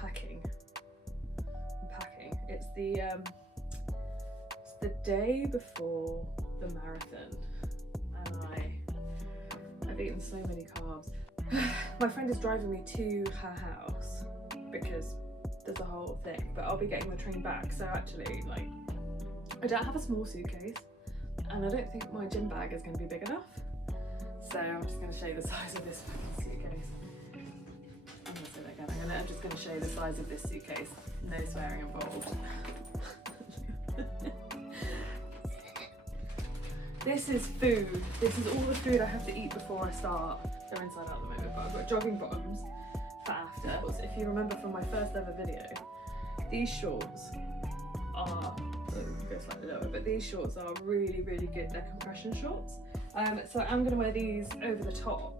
packing. It's the day before the marathon, and I've eaten so many carbs. My friend is driving me to her house because there's a whole thing, but I'll be getting the train back. So actually, like, I don't have a small suitcase, and I don't think my gym bag is going to be big enough. So I'm just going to show you the size of this suitcase. I'm going to say that again. I'm just going to show you the size of this suitcase. No swearing involved. This is food. This is all the food I have to eat before I start. They're inside out at the moment, but I've got jogging bottoms for after. If you remember from my first ever video, these shorts are, go slightly lower, but these shorts are really, really good. They're compression shorts. So I'm gonna wear these over the top.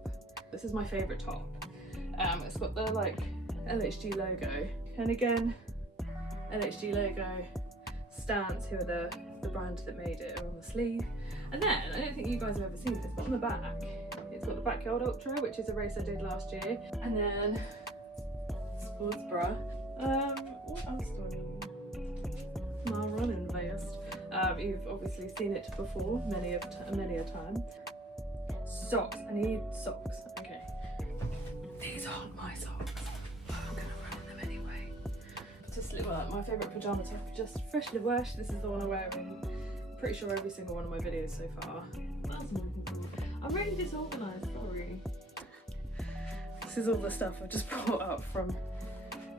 This is my favorite top. It's got the like LHG logo, and again, LHG logo, Stance, who are the brand that made it, are on the sleeve. And then, I don't think you guys have ever seen this, but on the back, it's got the Backyard Ultra, which is a race I did last year. And then, sports bra. What else do I need? My running vest. You've obviously seen it before, many a time. Socks, I need socks, okay. These aren't my socks. I'm gonna run in them anyway. Just my favourite pyjama top, just freshly washed. This is the one I wear in pretty sure every single one of my videos so far. That's more cool. I'm really disorganised, sorry. This is all the stuff I've just brought up from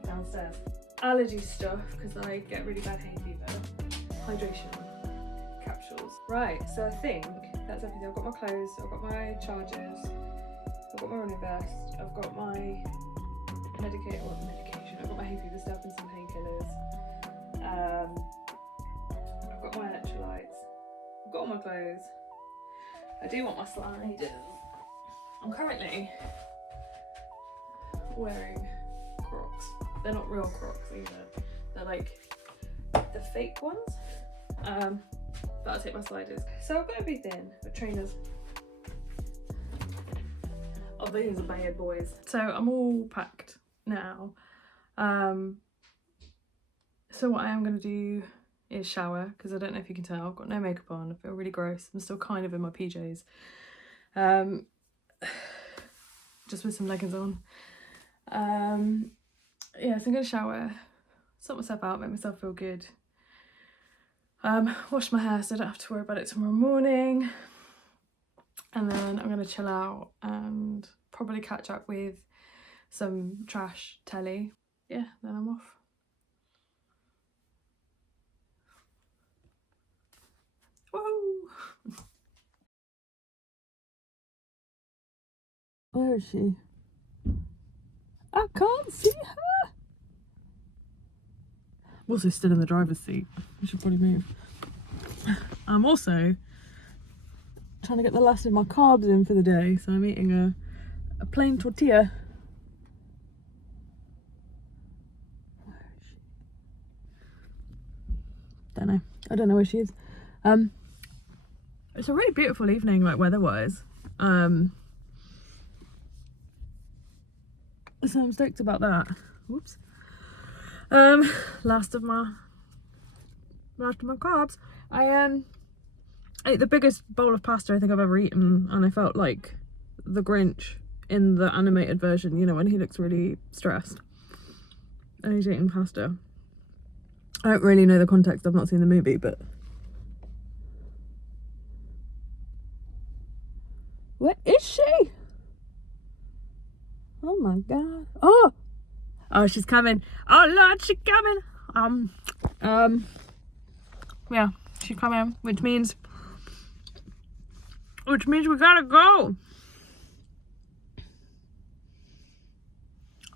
downstairs. Allergy stuff, because I get really bad hay fever. Hydration capsules. Right, so I think that's everything. I've got my clothes, I've got my chargers, I've got my running vest, I've got my medication, I've got my hay fever stuff and some painkillers. I've got my electrolytes, I've got all my clothes. I do want my sliders. I'm currently wearing Crocs. They're not real Crocs either. They're like the fake ones. But I'll take my sliders. So I've got everything, but trainers. Oh, these are bad boys. So I'm all packed now. So what I am going to do is shower, because I don't know if you can tell, I've got no makeup on. I feel really gross. I'm still kind of in my PJs. Just with some leggings on. Yeah, so I'm going to shower, sort myself out, make myself feel good. Wash my hair so I don't have to worry about it tomorrow morning. And then I'm going to chill out and probably catch up with some trash telly. Yeah, then I'm off. Whoa! Where is she? I can't see her! I'm also still in the driver's seat. I should probably move. I'm also trying to get the last of my carbs in for the day, so I'm eating a plain tortilla. Where is she? Don't know. I don't know where she is. It's a really beautiful evening, like weather-wise. So I'm stoked about that. Whoops. Last of my carbs. I ate the biggest bowl of pasta I think I've ever eaten, and I felt like the Grinch in the animated version, you know, when he looks really stressed and he's eating pasta. I don't really know the context, I've not seen the movie, but where is she? Oh my god. Oh, she's coming. Oh Lord, she's coming. Yeah, she's coming, which means we gotta go.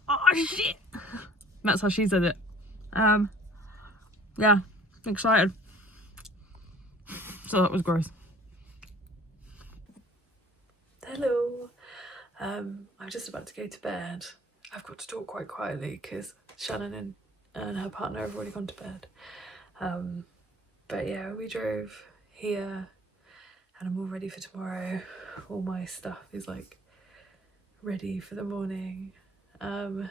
Oh shit. That's how she said it. Yeah, excited. So that was gross. Hello. I'm just about to go to bed. I've got to talk quite quietly because Shannon and her partner have already gone to bed. But yeah, we drove here and I'm all ready for tomorrow. All my stuff is like ready for the morning. And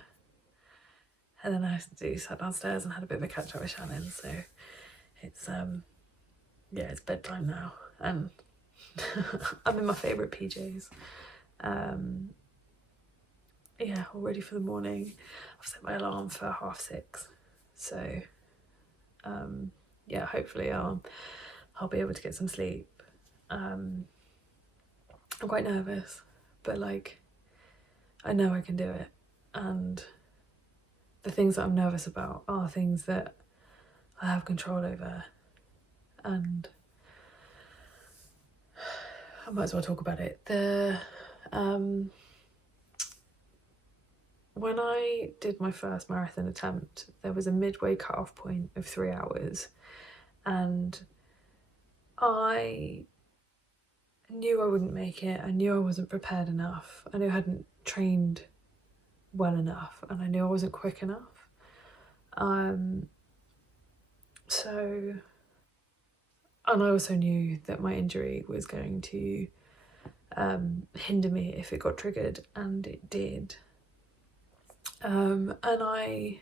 and then I sat downstairs and had a bit of a catch up with Shannon. So it's yeah, it's bedtime now, and I'm in my favourite PJs. Yeah, all ready for the morning. I've set my alarm for 6:30, so yeah, hopefully I'll be able to get some sleep. I'm quite nervous, but like I know I can do it, and the things that I'm nervous about are things that I have control over, and I might as well talk about it. When I did my first marathon attempt, there was a midway cut-off point of 3 hours, and I knew I wouldn't make it. I knew I wasn't prepared enough. I knew I hadn't trained well enough, and I knew I wasn't quick enough. And I also knew that my injury was going to hinder me if it got triggered, and it did. And I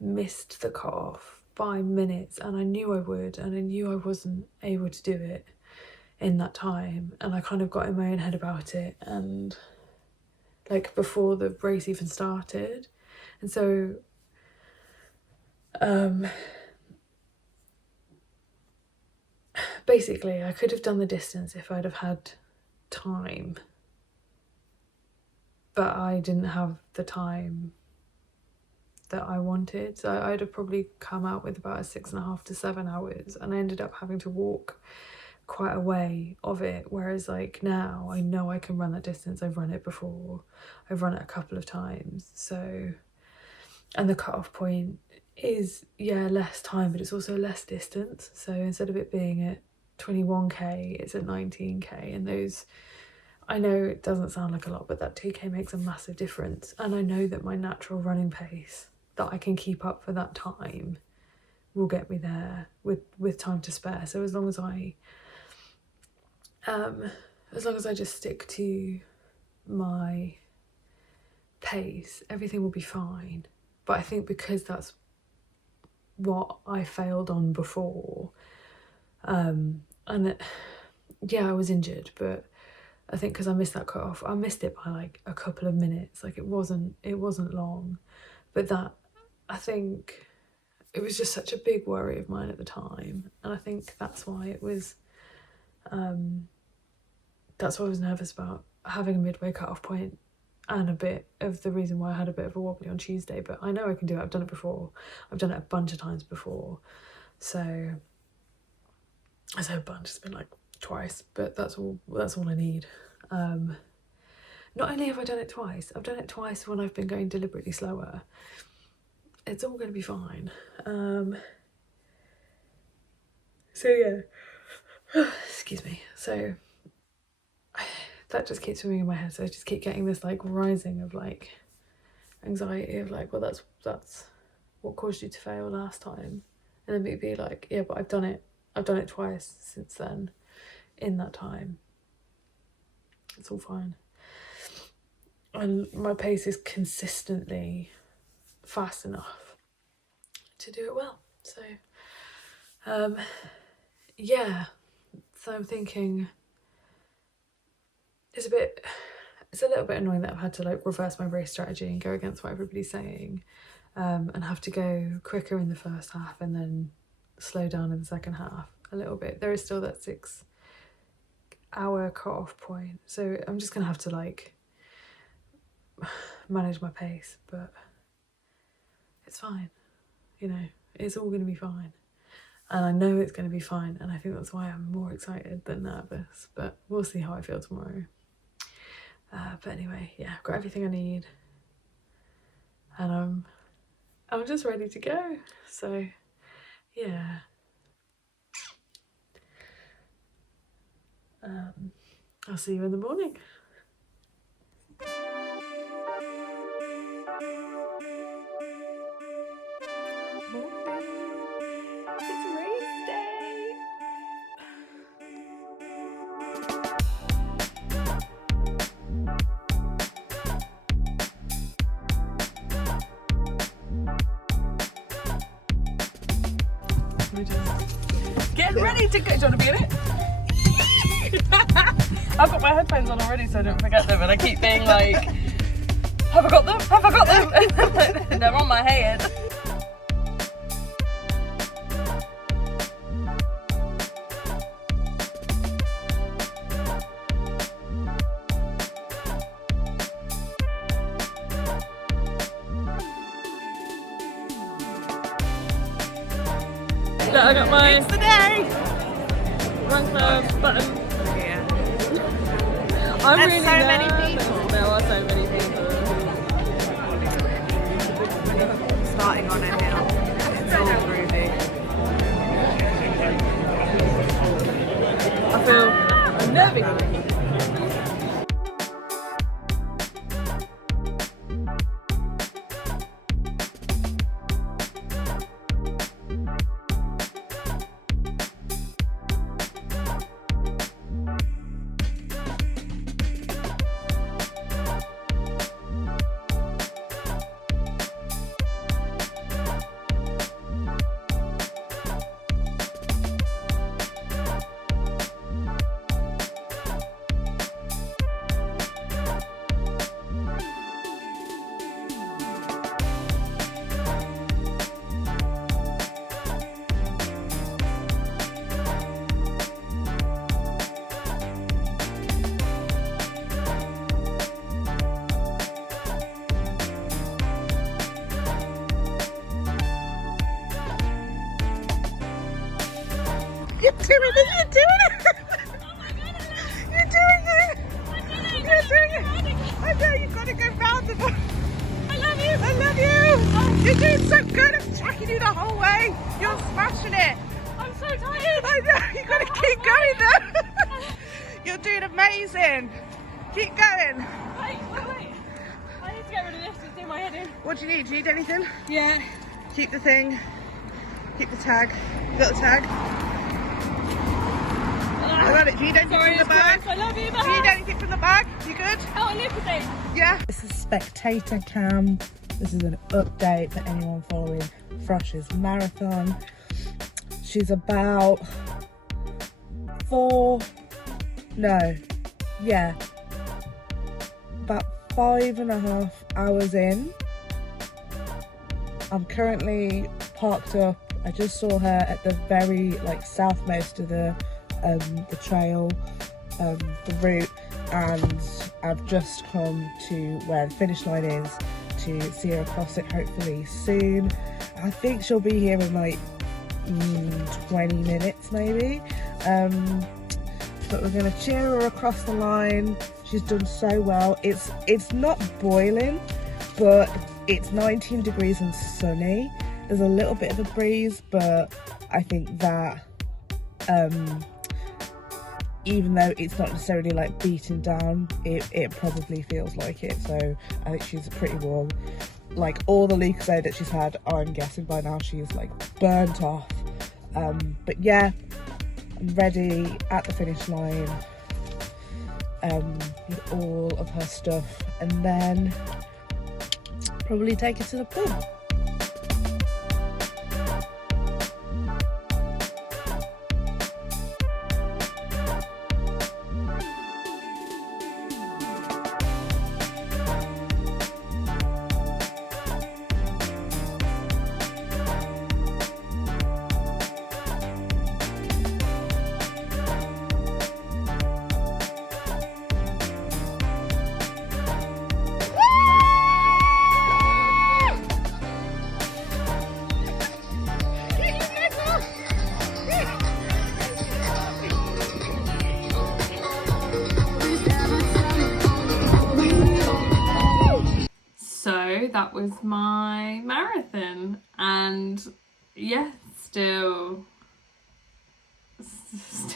missed the cut-off by minutes, and I knew I would, and I knew I wasn't able to do it in that time, and I kind of got in my own head about it, and like before the race even started. And so basically I could have done the distance if I'd have had time, but I didn't have the time that I wanted, so I'd have probably come out with about 6.5 to 7 hours, and I ended up having to walk quite a way of it, whereas like now I know I can run that distance. I've run it before, I've run it a couple of times, so, and the cut-off point is, yeah, less time, but it's also less distance. So instead of it being at 21k, it's at 19k, and those, I know it doesn't sound like a lot, but that 2k makes a massive difference. And I know that my natural running pace that I can keep up for that time will get me there with time to spare. So as long as I just stick to my pace, everything will be fine. But I think because that's what I failed on before, and yeah, I was injured, but I think because I missed that cut off, I missed it by like a couple of minutes. Like it wasn't long, but that, I think it was just such a big worry of mine at the time, and I think that's why it was that's why I was nervous about having a midway cut-off point, and a bit of the reason why I had a bit of a wobbly on Tuesday. But I know I can do it. I've done it before. I've done it a bunch of times before. So I say a bunch, it's been like twice, but that's all I need. Not only have I done it twice, I've done it twice when I've been going deliberately slower. It's all going to be fine. So yeah, excuse me. So that just keeps moving in my head. So I just keep getting this like rising of like anxiety of like, well, that's what caused you to fail last time. And then me be like, yeah, but I've done it twice since then, in that time. It's all fine. And my pace is consistently fast enough to do it well. So yeah, so I'm thinking it's a little bit annoying that I've had to like reverse my race strategy and go against what everybody's saying, and have to go quicker in the first half and then slow down in the second half a little bit. There is still that 6 hour cut-off point, so I'm just gonna have to like manage my pace, but it's fine, you know, it's all gonna be fine, and I know it's gonna be fine, and I think that's why I'm more excited than nervous, but we'll see how I feel tomorrow. But anyway, yeah, I've got everything I need, and I'm just ready to go. So yeah, I'll see you in the morning. It's race day. getting ready to go. Do you want to be in it? I've got my headphones on already so I don't forget them, and I keep being like, have I got them? Have I got them? And they're on my head. Look, I got my It's the day! run club button. Yeah. I'm There's really so many nervous. people. There are so many people. Starting on a hill. It's all groovy. I feel unnerving. You're doing it! You're doing it! You're doing it! You're doing it! I know you've got to go round the. I love you! I love you! You're doing so good! I'm tracking you the whole way! You're smashing it! I'm so tired. I know! You've got to keep going though! You're doing amazing! Keep going! Wait. I need to get rid of this. It's in my head in. What do you need? Do you need anything? Yeah. Keep the thing. Keep the tag. You got the tag? I got it. Do you need anything from the bag? I love you. Do you need anything from the bag? You good? Oh, I live with it. Yeah. This is Spectator Cam. This is an update for anyone following Frosh's marathon. She's about about 5.5 hours in. I'm currently parked up. I just saw her at the very southmost of the trail, the route, and I've just come to where the finish line is to see her across it hopefully soon. I think she'll be here in 20 minutes maybe, but we're going to cheer her across the line. She's done so well. It's not boiling, but it's 19 degrees and sunny. There's a little bit of a breeze, but I think that even though it's not necessarily beating down, it probably feels like it. So I think she's pretty warm. All the Lucozade that she's had, I'm guessing by now she's burnt off. But yeah, I'm ready at the finish line with all of her stuff, and then probably take her to the pub. So that was my marathon, and yeah, still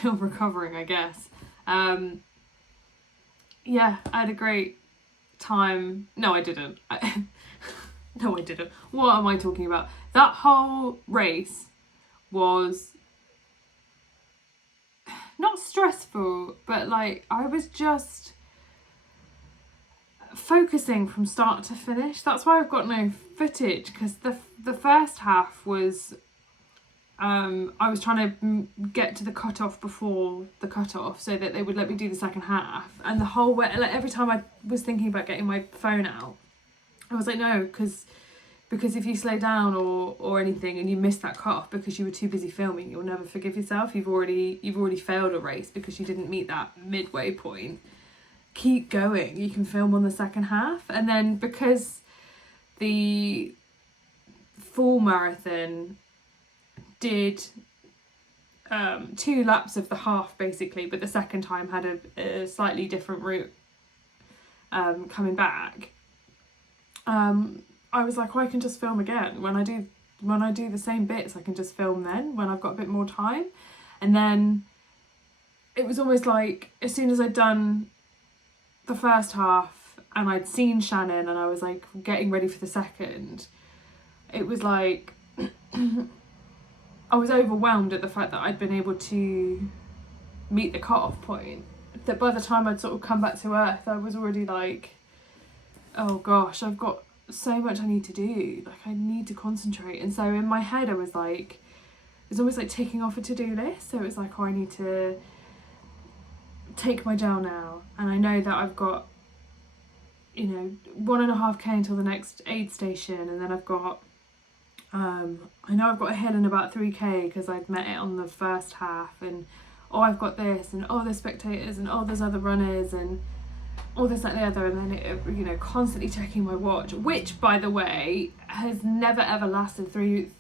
recovering, I guess. Yeah, I had a great time. No, I didn't. No, I didn't. What am I talking about? That whole race was not stressful, but I was just focusing from start to finish. That's why I've got no footage, because the first half was I was trying to get to the cutoff before the cutoff so that they would let me do the second half. And the whole way, like every time I was thinking about getting my phone out, I was like, no, because if you slow down or anything and you miss that cutoff because you were too busy filming, you'll never forgive yourself. You've already failed a race because you didn't meet that midway point. Keep going. You can film on the second half. And then because the full marathon did 2 laps of the half basically, but the second time had a slightly different route coming back, I was like, oh, I can just film again when I do the same bits. I can just film then when I've got a bit more time. And then it was almost like as soon as I'd done the first half and I'd seen Shannon and I was like getting ready for the second, it was like I was overwhelmed at the fact that I'd been able to meet the cut-off point, that by the time I'd sort of come back to earth, I was already like, oh gosh, I've got so much I need to do, like I need to concentrate. And so in my head I was like, it's almost like ticking off a to-do list. So it was like, oh, I need to take my gel now, and I know that I've got, 1.5k until the next aid station, and then I've got I know I've got a hill in about 3k because I'd met it on the first half, and I've got this, and there's spectators, and there's other runners, and all this, that, and the other. And then it, constantly checking my watch, which by the way has never ever lasted three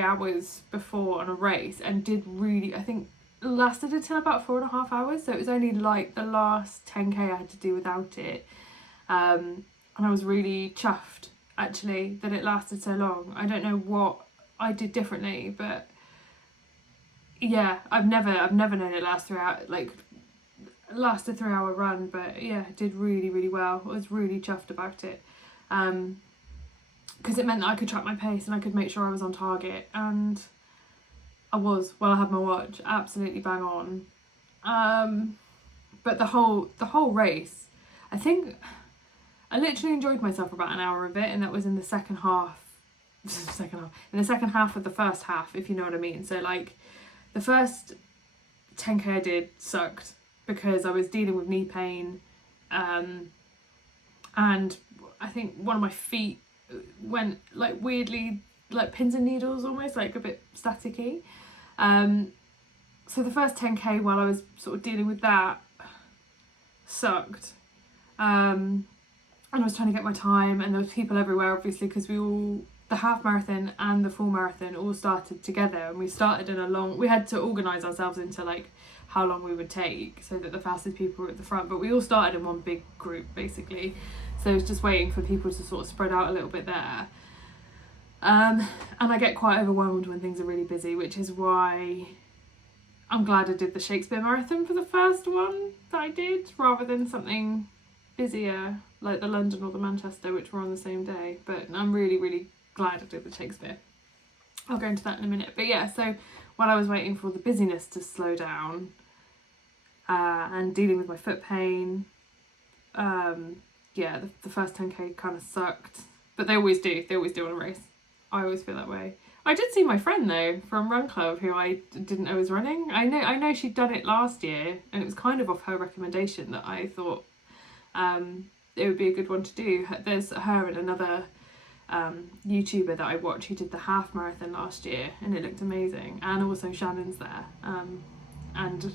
hours before on a race, and did really, I think, lasted until about 4.5 hours. So it was only like the last 10k I had to do without it, and I was really chuffed actually that it lasted so long. I don't know what I did differently, but yeah, I've never known it last 3 hours, like last a 3 hour run. But yeah, it did really, really well. I was really chuffed about it, because it meant that I could track my pace and I could make sure I was on target, and I was, while I had my watch, absolutely bang on. But the whole race, I think I literally enjoyed myself for about an hour of it, and that was in the second half of the first half, if you know what I mean. So like the first 10k I did sucked because I was dealing with knee pain, and I think one of my feet went like weirdly like pins and needles, almost like a bit staticky. So the first 10k, while I was sort of dealing with that, sucked. And I was trying to get my time, and there was people everywhere obviously, because the half marathon and the full marathon all started together, and we started we had to organise ourselves into like how long we would take so that the fastest people were at the front, but we all started in one big group basically. So it's just waiting for people to sort of spread out a little bit there. And I get quite overwhelmed when things are really busy, which is why I'm glad I did the Shakespeare Marathon for the first one that I did, rather than something busier like the London or the Manchester, which were on the same day. But I'm really, really glad I did the Shakespeare. I'll go into that in a minute. But yeah, so while I was waiting for the busyness to slow down, and dealing with my foot pain, the first 10k kind of sucked. But they always do on a race. I always feel that way. I did see my friend though from Run Club, who I didn't know was running. I know she'd done it last year, and it was kind of off her recommendation that I thought it would be a good one to do. There's her and another YouTuber that I watch who did the half marathon last year, and it looked amazing. And also Shannon's there, and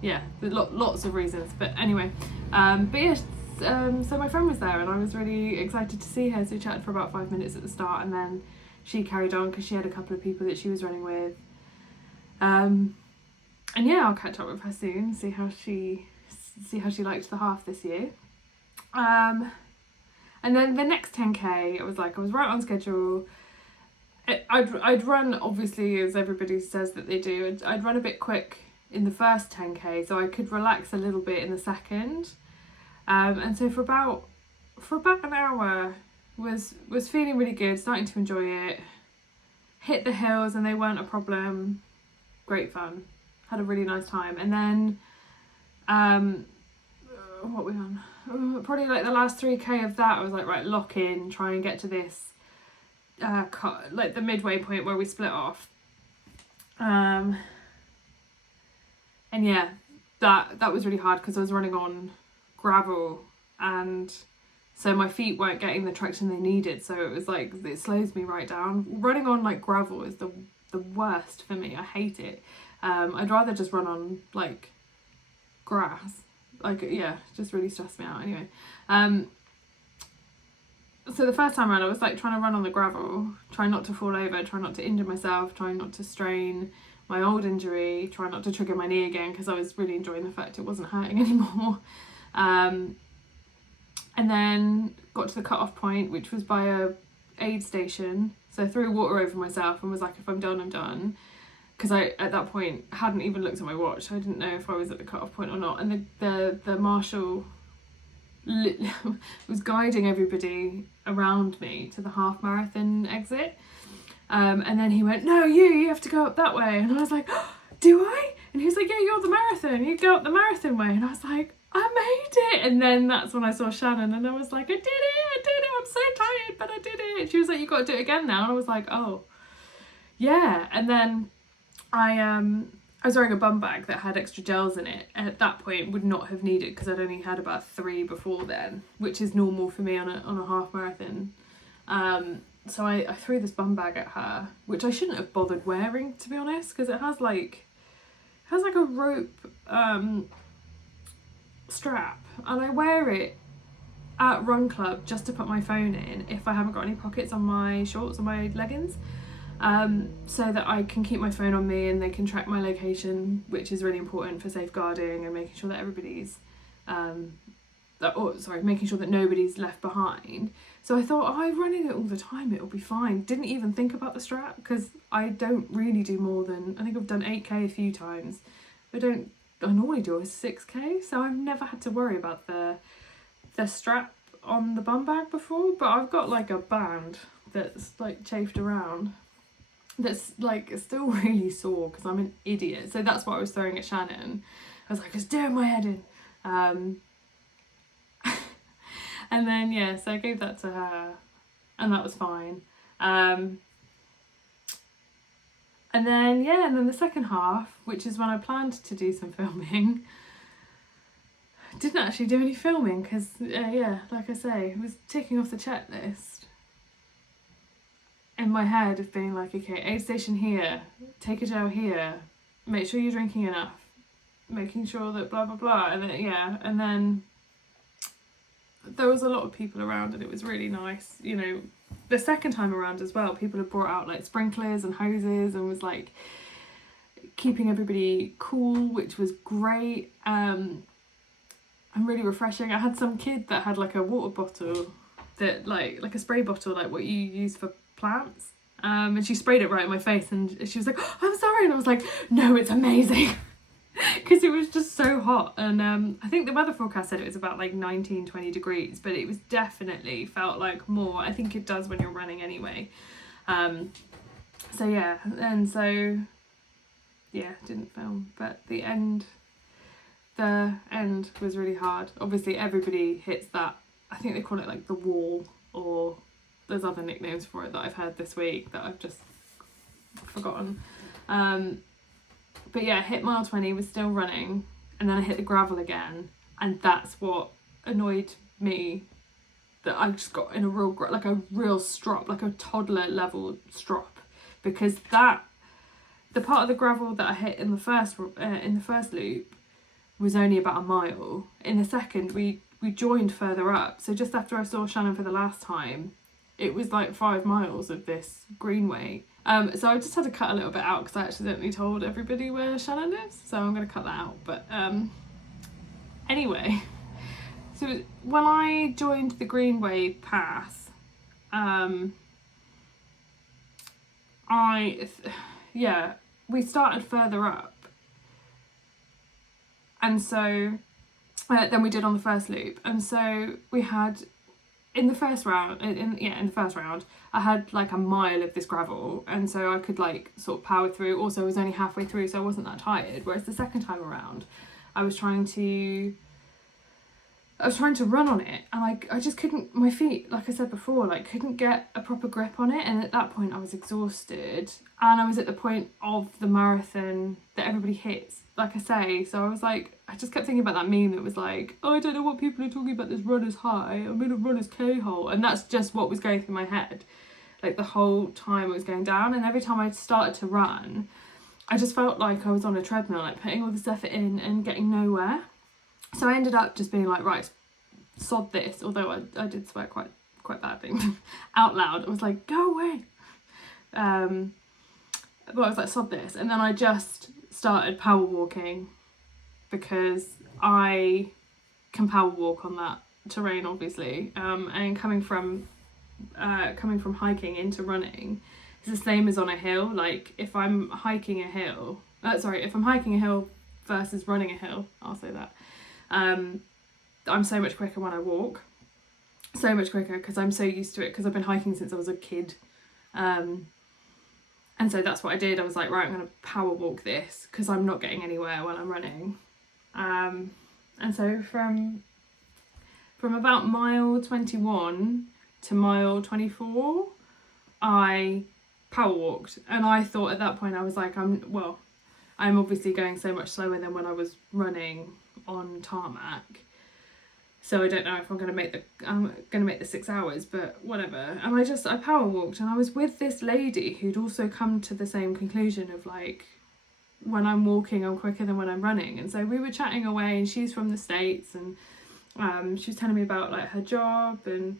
yeah, lots of reasons. But anyway, so my friend was there, and I was really excited to see her. So we chatted for about 5 minutes at the start, and then she carried on because she had a couple of people that she was running with. And yeah, I'll catch up with her soon, see how she liked the half this year. And then the next 10k, I was right on schedule. I'd run, obviously, as everybody says that they do, I'd run a bit quick in the first 10k so I could relax a little bit in the second. And so for about an hour was feeling really good, starting to enjoy it. Hit the hills and they weren't a problem. Great fun. Had a really nice time. And then what were we on? Probably like the last 3k of that, I was like, right, lock in, try and get to this like the midway point where we split off. And yeah, that was really hard because I was running on gravel, and so my feet weren't getting the traction they needed, so it was like, it slows me right down. Running on like gravel is the worst for me. I hate it. I'd rather just run on like grass. Like, yeah, just really stressed me out. Anyway, so the first time around I was like trying to run on the gravel, trying not to fall over, trying not to injure myself, trying not to strain my old injury, trying not to trigger my knee again, because I was really enjoying the fact it wasn't hurting anymore. And then got to the cut-off point, which was by a aid station. So I threw water over myself and was like, if I'm done, I'm done. Because I, at that point, hadn't even looked at my watch. I didn't know if I was at the cut-off point or not. And the marshal was guiding everybody around me to the half marathon exit. And then he went, no, you have to go up that way. And I was like, oh, do I? And he was like, yeah, you're the marathon. You go up the marathon way. And I was like, I made it. And then that's when I saw Shannon, and I was like, I did it. I'm so tired, but I did it. And she was like, you got to do it again now. And I was like, oh, yeah. And then I was wearing a bum bag that had extra gels in it. And at that point would not have needed, because I'd only had about 3 before then, which is normal for me on a half marathon. So I threw this bum bag at her, which I shouldn't have bothered wearing, to be honest, because it has like a rope strap, and I wear it at run club just to put my phone in if I haven't got any pockets on my shorts or my leggings, so that I can keep my phone on me and they can track my location, which is really important for safeguarding and making sure that everybody's making sure that nobody's left behind. So I thought, oh, I'm running it all the time, it'll be fine. Didn't even think about the strap, because I don't really do more than, I think I've done 8k a few times. I normally do a 6k, so I've never had to worry about the strap on the bum bag before. But I've got like a band that's like chafed around, that's like still really sore because I'm an idiot. So that's what I was throwing at Shannon. I was like, it's doing my head in. And then, yeah, so I gave that to her, and that was fine. And then the second half, which is when I planned to do some filming, didn't actually do any filming because, like I say, it was ticking off the checklist in my head of being like, okay, aid station here, take a gel here, make sure you're drinking enough, making sure that blah, blah, blah. And then there was a lot of people around, and it was really nice. You know, the second time around as well, people had brought out like sprinklers and hoses and was like keeping everybody cool, which was great, and really refreshing. I had some kid that had like a water bottle that like a spray bottle, like what you use for plants, and she sprayed it right in my face, and she was like, oh, I'm sorry, and I was like, no, it's amazing. Because it was just so hot. And I think the weather forecast said it was about like 19-20 degrees, but it was definitely felt like more. I think it does when you're running anyway. Didn't film, but the end was really hard. Obviously everybody hits that, I think they call it like the wall, or there's other nicknames for it that I've heard this week that I've just forgotten. But yeah, hit mile 20, was still running, and then I hit the gravel again, and that's what annoyed me, that I just got in a real strop, like a toddler level strop, because the part of the gravel that I hit in the first loop was only about a mile. In the second, we joined further up, so just after I saw Shannon for the last time, it was like 5 miles of this greenway. So I just had to cut a little bit out because I accidentally told everybody where Shannon lives, so I'm going to cut that out. But anyway, so when I joined the greenway path, we started further up, and so than we did on the first loop, and so we had. In the first round, I had like a mile of this gravel, and so I could like sort of power through. Also, I was only halfway through, so I wasn't that tired. Whereas the second time around, I was trying to I was trying to run on it, and I just couldn't, my feet, like I said before, like couldn't get a proper grip on it. And at that point I was exhausted, and I was at the point of the marathon that everybody hits, like I say. So I was like, I just kept thinking about that meme that was like, oh, I don't know what people are talking about, this runner's high, I'm in a runner's K-hole. And that's just what was going through my head, like the whole time it was going down. And every time I started to run, I just felt like I was on a treadmill, like putting all this effort in and getting nowhere. So I ended up just being like, right, sod this, although I did swear quite badly out loud. I was like, go away. But I was like, sod this. And then I just started power walking, because I can power walk on that terrain, obviously. And coming from hiking into running, it's the same as on a hill. Like if I'm hiking a hill versus running a hill, I'll say that. I'm so much quicker when I walk, so much quicker, because I'm so used to it, because I've been hiking since I was a kid. And so that's what I did. I was like, right, I'm going to power walk this, because I'm not getting anywhere when I'm running. And so from about mile 21 to mile 24, I power walked. And I thought at that point, I was like, I'm obviously going so much slower than when I was running on tarmac, so I don't know if I'm gonna make the 6 hours, but whatever. And I power walked, and I was with this lady who'd also come to the same conclusion of like, when I'm walking I'm quicker than when I'm running. And so we were chatting away, and she's from the States, and she was telling me about like her job and,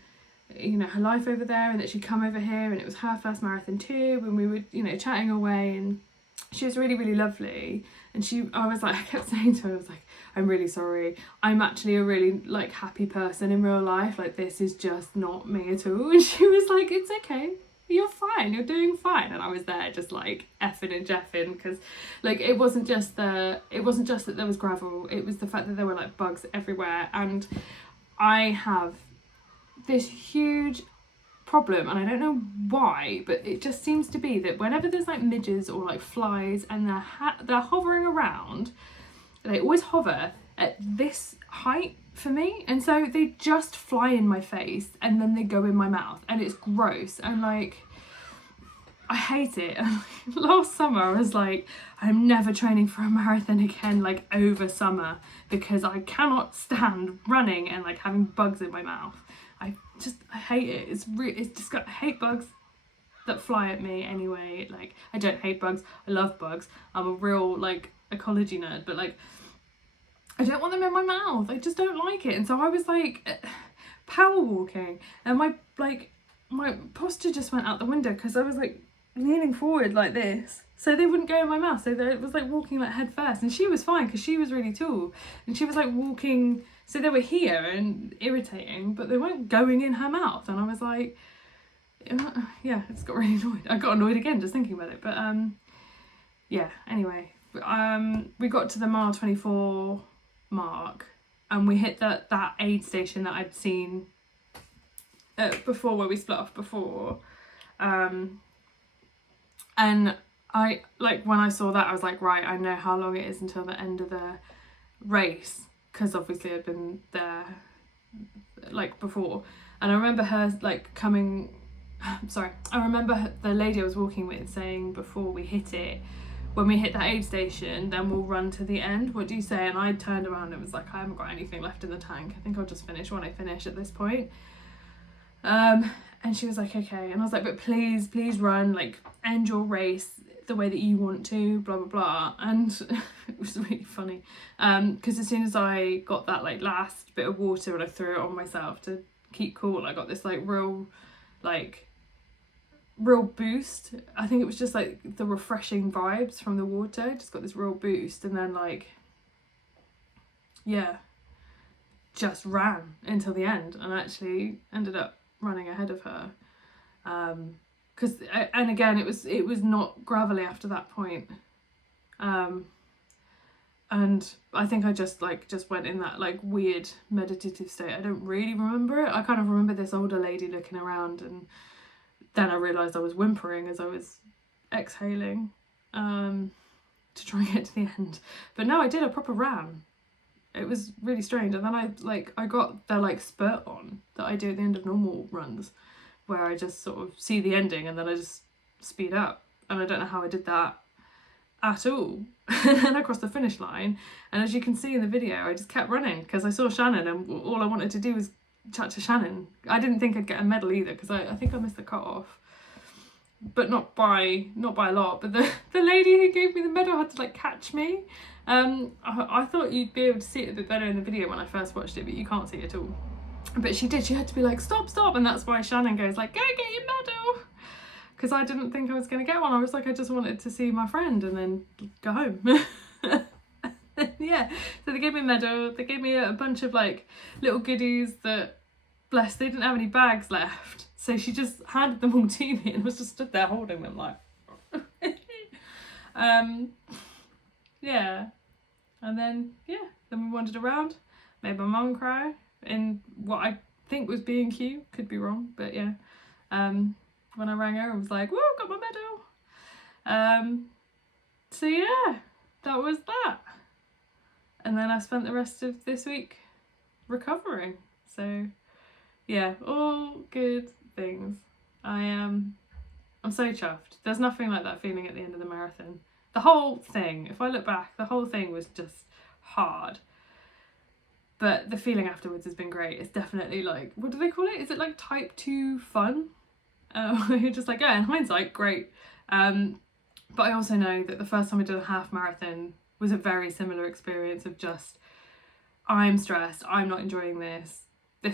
you know, her life over there, and that she'd come over here and it was her first marathon too. And we were, you know, chatting away, and she was really, really lovely. And I kept saying to her, I was like, I'm really sorry. I'm actually a really like happy person in real life. Like this is just not me at all. And she was like, it's okay. You're fine. You're doing fine. And I was there just like effing and jeffing, because like it wasn't just that there was gravel. It was the fact that there were like bugs everywhere. And I have this huge problem, and I don't know why, but it just seems to be that whenever there's like midges or like flies and they're hovering around, they always hover at this height for me, and so they just fly in my face and then they go in my mouth, and it's gross, and like I hate it. And last summer I was like, I'm never training for a marathon again, like over summer, because I cannot stand running and like having bugs in my mouth. I hate it. It's just I hate bugs that fly at me anyway. Like I don't hate bugs, I love bugs. I'm a real like ecology nerd, but like I don't want them in my mouth. I just don't like it. And so I was like power walking, and my posture just went out the window, because I was like leaning forward like this, so they wouldn't go in my mouth. So it was like walking like head first, and she was fine because she was really tall, and she was like walking, so they were here and irritating, but they weren't going in her mouth. And I was like, yeah, I just got really annoyed. I got annoyed again just thinking about it. But yeah, anyway, we got to the mile 24 mark, and we hit that aid station that I'd seen before, where we split off before. And I, like, when I saw that, I was like, right, I know how long it is until the end of the race, because obviously I'd been there like before. And I remember her like coming, sorry, I remember the lady I was walking with saying before we hit it, when we hit that aid station, then we'll run to the end. What do you say? And I turned around and was like, I haven't got anything left in the tank. I think I'll just finish when I finish at this point. And she was like, okay. And I was like, but please run, like end your race the way that you want to, blah, blah, blah. And it was really funny. Because as soon as I got that like last bit of water and I threw it on myself to keep cool, I got this like real boost. I think it was just like the refreshing vibes from the water, just got this real boost. And then like, yeah, just ran until the end, and actually ended up running ahead of her. Because and again, it was not gravelly after that point. And I think I just went in that like weird meditative state. I don't really remember it. I kind of remember this older lady looking around, and then I realised I was whimpering as I was exhaling to try and get to the end. But no, I did a proper ran. It was really strange. And then I got the like spurt on that I do at the end of normal runs, where I just sort of see the ending and then I just speed up. And I don't know how I did that at all. And then I crossed the finish line, and as you can see in the video, I just kept running because I saw Shannon, and all I wanted to do was chat to Shannon. I didn't think I'd get a medal either, because I think I missed the cut-off, but not by a lot. But the lady who gave me the medal had to like catch me. I thought you'd be able to see it a bit better in the video when I first watched it, but you can't see it at all. But she did. She had to be like, stop, and that's why Shannon goes like, go get your medal, because I didn't think I was going to get one. I was like, I just wanted to see my friend and then go home. Yeah, so they gave me a medal. They gave me a bunch of like little goodies that, bless, they didn't have any bags left, so she just handed them all to me and was just stood there holding them like yeah. And then then we wandered around, made my mum cry in what I think was B&Q, could be wrong, but yeah. When I rang her, I was like, woo, got my medal. So yeah, that was that. And then I spent the rest of this week recovering. So yeah, all good things. I'm so chuffed. There's nothing like that feeling at the end of the marathon. The whole thing, if I look back, the whole thing was just hard. But the feeling afterwards has been great. It's definitely like, what do they call it? Is it like type 2 fun? You're just like, yeah, in hindsight, great. But I also know that the first time I did a half marathon was a very similar experience of just, I'm stressed, I'm not enjoying this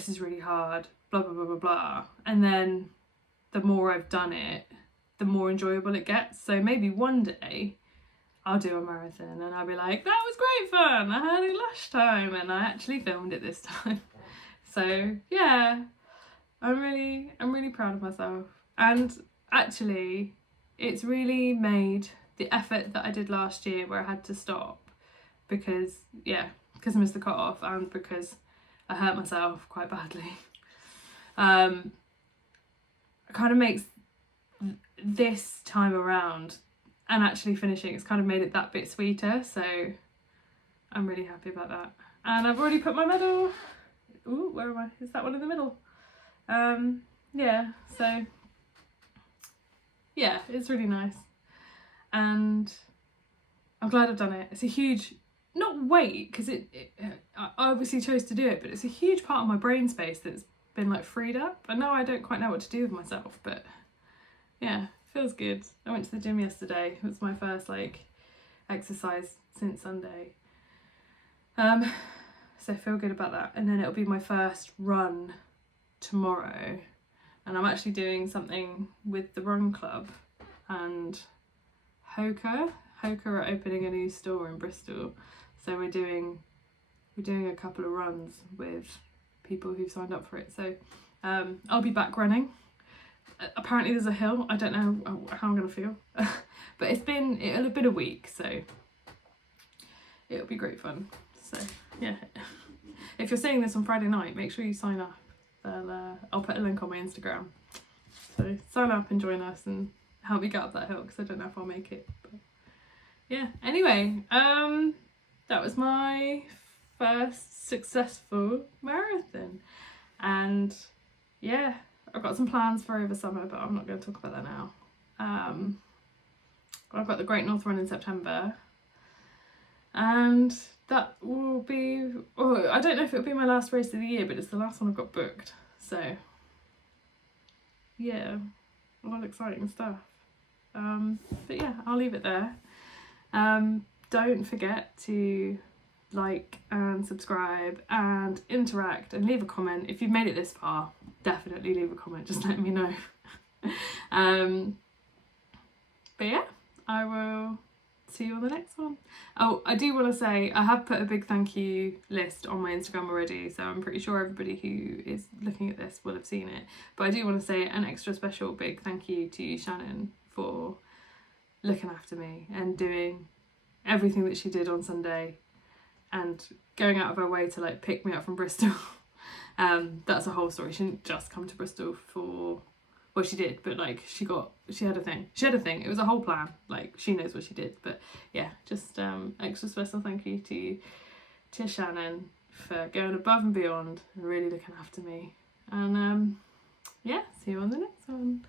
is really hard, blah, blah, blah, blah, blah. And then the more I've done it, the more enjoyable it gets. So maybe one day I'll do a marathon and I'll be like, that was great fun, I had it last time and I actually filmed it this time. So yeah, I'm really proud of myself. And actually, it's really made the effort that I did last year where I had to stop because I missed the cut-off and because I hurt myself quite badly. It kind of makes this time around and actually finishing, it's kind of made it that bit sweeter. So I'm really happy about that. And I've already put my medal. Ooh, where am I? Is that one in the middle? Yeah, so yeah, it's really nice. And I'm glad I've done it. It's a huge, not weight, because I obviously chose to do it, but it's a huge part of my brain space that's been like freed up. I know I don't quite know what to do with myself, but yeah, it feels good. I went to the gym yesterday. It was my first like exercise since Sunday. So I feel good about that. And then it'll be my first run tomorrow. And I'm actually doing something with the run club and Hoka are opening a new store in Bristol. So we're doing a couple of runs with people who've signed up for it. So I'll be back running. Apparently there's a hill. I don't know how I'm gonna feel, but it'll have been a week, so it'll be great fun. So yeah, if you're seeing this on Friday night, make sure you sign up. I'll put a link on my Instagram. So sign up and join us and help me get up that hill, because I don't know if I'll make it. But yeah, anyway, that was my first successful marathon. And yeah, I've got some plans for over summer, but I'm not going to talk about that now. I've got the Great North Run in September. And that will be, I don't know if it'll be my last race of the year, but it's the last one I've got booked. So yeah, all exciting stuff. But yeah, I'll leave it there. Don't forget to like and subscribe and interact and leave a comment. If you've made it this far, definitely leave a comment, just let me know. But yeah, I will see you on the next one. Oh, I do want to say I have put a big thank you list on my Instagram already, so I'm pretty sure everybody who is looking at this will have seen it. But I do want to say an extra special big thank you to Shannon for looking after me and doing everything that she did on Sunday and going out of her way to like pick me up from Bristol. That's a whole story. She didn't just come to Bristol for, well, she did, but like she had a thing. It was a whole plan. Like, she knows what she did. But yeah, just extra special thank you to to Shannon for going above and beyond and really looking after me. And yeah, see you on the next one.